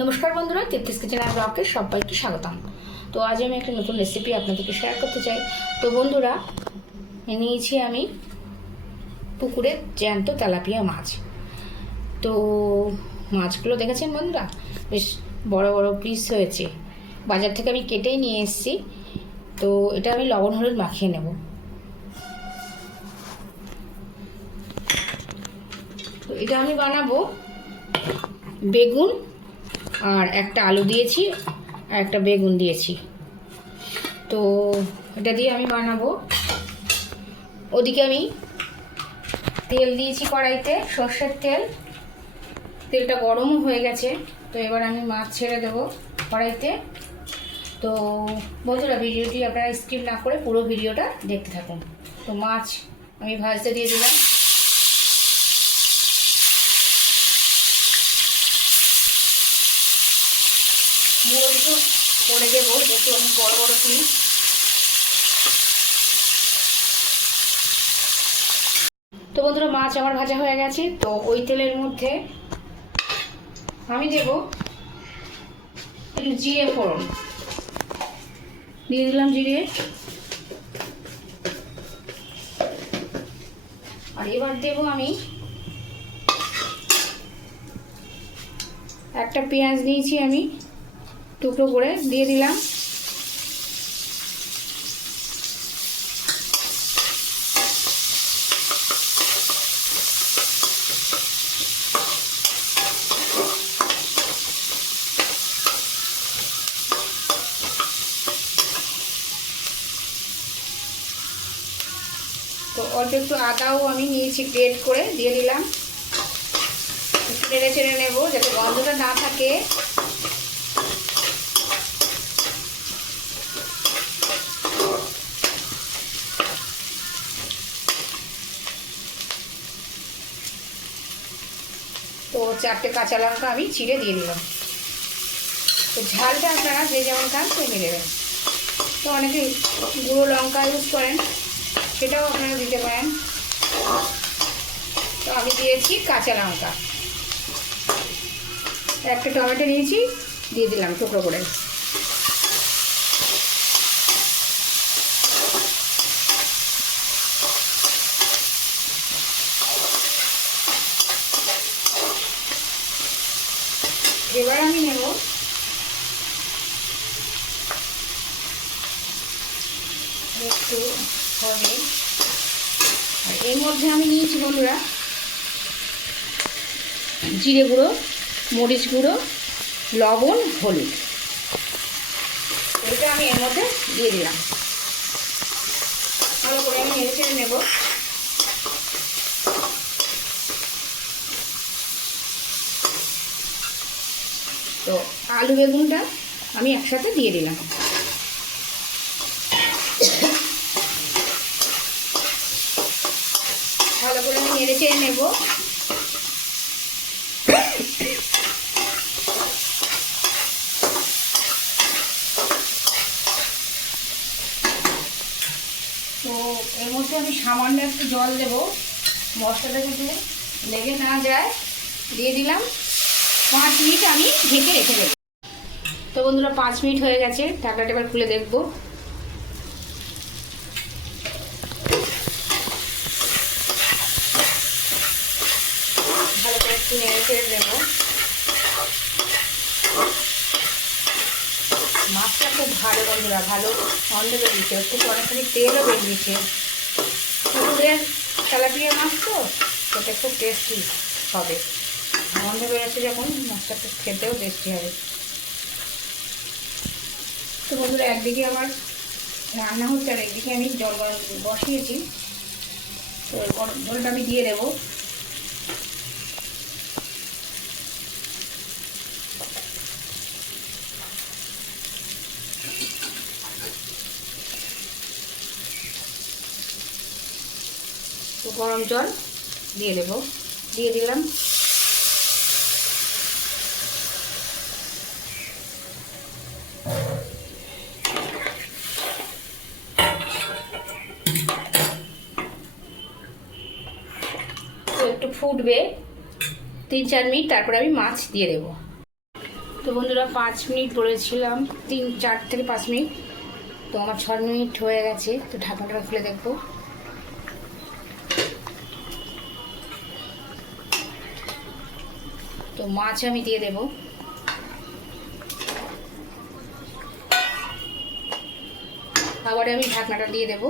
নমস্কার বন্ধুরা তিপ্তিস কিচেন আর ব্লগে সবাইকে স্বাগতম। তো আজ আমি একটা নতুন রেসিপি আপনাদেরকে শেয়ার করতে চাই। তো বন্ধুরা, নিয়েছি আমি পুকুরে জ্যান্ত তেলাপিয়া মাছ। তো মাছগুলো দেখেছেন বন্ধুরা? বেশ বড় বড় পিস হয়েছে। বাজার থেকে আমি কেটেই নিয়ে এসেছি। তো এটা আমি লবণ হলুদ মাখিয়ে নেব। তো এটা আমি বানাবো বেগুন আর একটা আলু দিয়েছি, আর একটা বেগুন দিয়েছি। তো এটা দিয়ে আমি বানাবো। ওদিকে আমি তেল দিয়েছি কড়াইতে, সর্ষের তেল। তেলটা গরমও হয়ে গেছে, তো এবার আমি মাছ ছেড়ে দেবো কড়াইতে। তো বন্ধুরা, ভিডিওটি আপনারা স্কিপ না করে পুরো ভিডিওটা দেখতে থাকুন। তো মাছ আমি ভাজতে দিয়ে দিলাম। মুড়ো কিছু করে দেবো, যেহেতু আমি বড় বড় পিস তো বন্ধুরা, মাছ আমার ভাজা হয়ে গেছে। তো ওই তেলের মধ্যে আমি দেব একটু জিরে ফোড়ন। দিয়ে দিলাম জিরে। আর এবার দেব আমি একটা পেঁয়াজ নিয়েছি আমি। টুকরো করে দিয়ে দিলাম। তো অল্প একটু আদাও আমি নিয়েছি গ্রেট করে, দিয়ে দিলাম। একটু নেড়ে চেড়ে নেব, যাতে গন্ধটা না থাকে তো চারটে কাঁচা লঙ্কা আমি চিড়ে দিয়ে দিলাম। তো ঝালটা আপনারা যে যেমন খান তেমনি দেবেন। তো অনেকে গুঁড়ো লঙ্কা ইউজ করেন, সেটাও আপনারা দিতে পারেন। তো আমি দিয়েছি কাঁচা লঙ্কা। একটা টমেটো নিয়েছি, দিয়ে দিলাম টুকরো করে। এবার আমি নেব একটু হবে এর মধ্যে আমি নিয়েছি বন্ধুরা জিরে গুঁড়ো, মরিচ গুঁড়ো, লবণ, হলুদ। এটা আমি এর মধ্যে দিয়ে দিলাম। ভালো করে আমি চেড়ে নেব। তো আলু বেগুনটা আমি একসাথে দিয়ে দিলাম। ভালো করে আমি নেড়ে চেড়ে নেব। তো এর মধ্যে আমি সামান্য একটু জল দেব। মশলাটা যাতে লেগে না যায়, দিয়ে দিলাম। পাঁচ মিনিট আমি ঢেকে রেখে দেবো। তো বন্ধুরা, পাঁচ মিনিট হয়ে গেছে। ঢাকাটা এবার খুলে দেখব। ভালো করে চেড়ে দেবো মাছটা খুব ভালো বন্ধুরা, ভালো, গন্ধ বেরিয়েছে। ওর থেকে অনেকখানি তেলও বেরিয়েছে। পুকুরের তেলাপিয়া মাছ তো, সেটা খুব টেস্টি হবে। গন্ধ বেরোচ্ছে যখন মাছটা খেতেও টেস্টি হবে। তো বন্ধুরা, একদিকে আমার রান্না হচ্ছে আর একদিকে আমি জল বসিয়েছি। তো জলটা আমি দিয়ে দেবো। গরম জল দিয়ে দেবো। দিয়ে দিলাম তো একটু ফুটবে তিন চার মিনিট, তারপরে আমি মাছ দিয়ে দেবো। তো বন্ধুরা, পাঁচ মিনিট বলেছিলাম তিন, চার থেকে পাঁচ মিনিট। তো আমার ছ মিনিট হয়ে গেছে, তো ঢাকনাটা খুলে দেখব তো মাছ আমি দিয়ে দেব। আবার আমি ঢাকনাটা দিয়ে দেব।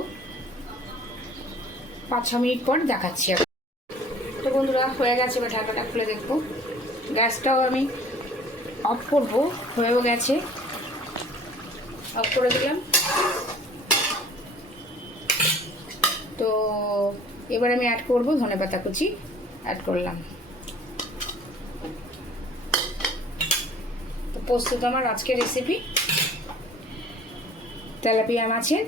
পাঁচ ছ মিনিট পর দেখাচ্ছি বন্ধুরা, হয়ে গেছে এবার ঢাকাটা খুলে দেখব। গ্যাসটাও আমি অফ করব, হয়েও গেছে। অফ করে দিলাম। তো এবার আমি অ্যাড করব ধনে পাতা কুচি অ্যাড করলাম। তো প্রস্তুত আমার আজকের রেসিপি তেলাপিয়া মাছের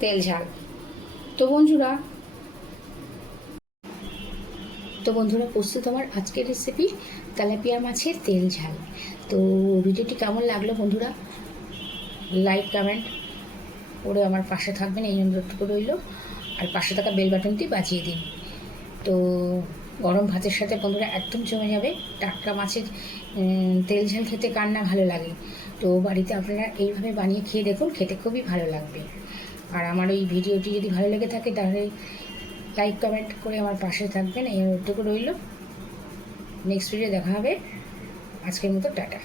তেল ঝাল। তো বন্ধুরা তো বন্ধুরা, প্রস্তুত আমার আজকের রেসিপি তেলাপিয়া মাছের তেল ঝাল। তো ভিডিওটি কেমন লাগল বন্ধুরা? লাইক কমেন্ট করে আমার পাশে থাকবেন, এই অনুরোধটুকু রইল। আর পাশে থাকা বেল বাটনটি বাজিয়ে দিন। তো গরম ভাতের সাথে বন্ধুরা একদম জমে যাবে। টাটকা মাছের তেল ঝাল খেতে কার না ভালো লাগে। তো বাড়িতে আপনারা এইভাবে বানিয়ে খেয়ে দেখুন, খেতে খুবই ভালো লাগবে। আর আমার ওই ভিডিওটি যদি ভালো লেগে থাকে তাহলে লাইক কমেন্ট করে আমার পাশে থাকবেন। এই অনুরোধটুকু রইল। নেক্সট ভিডিও দেখা হবে। আজকের মতো টাটা।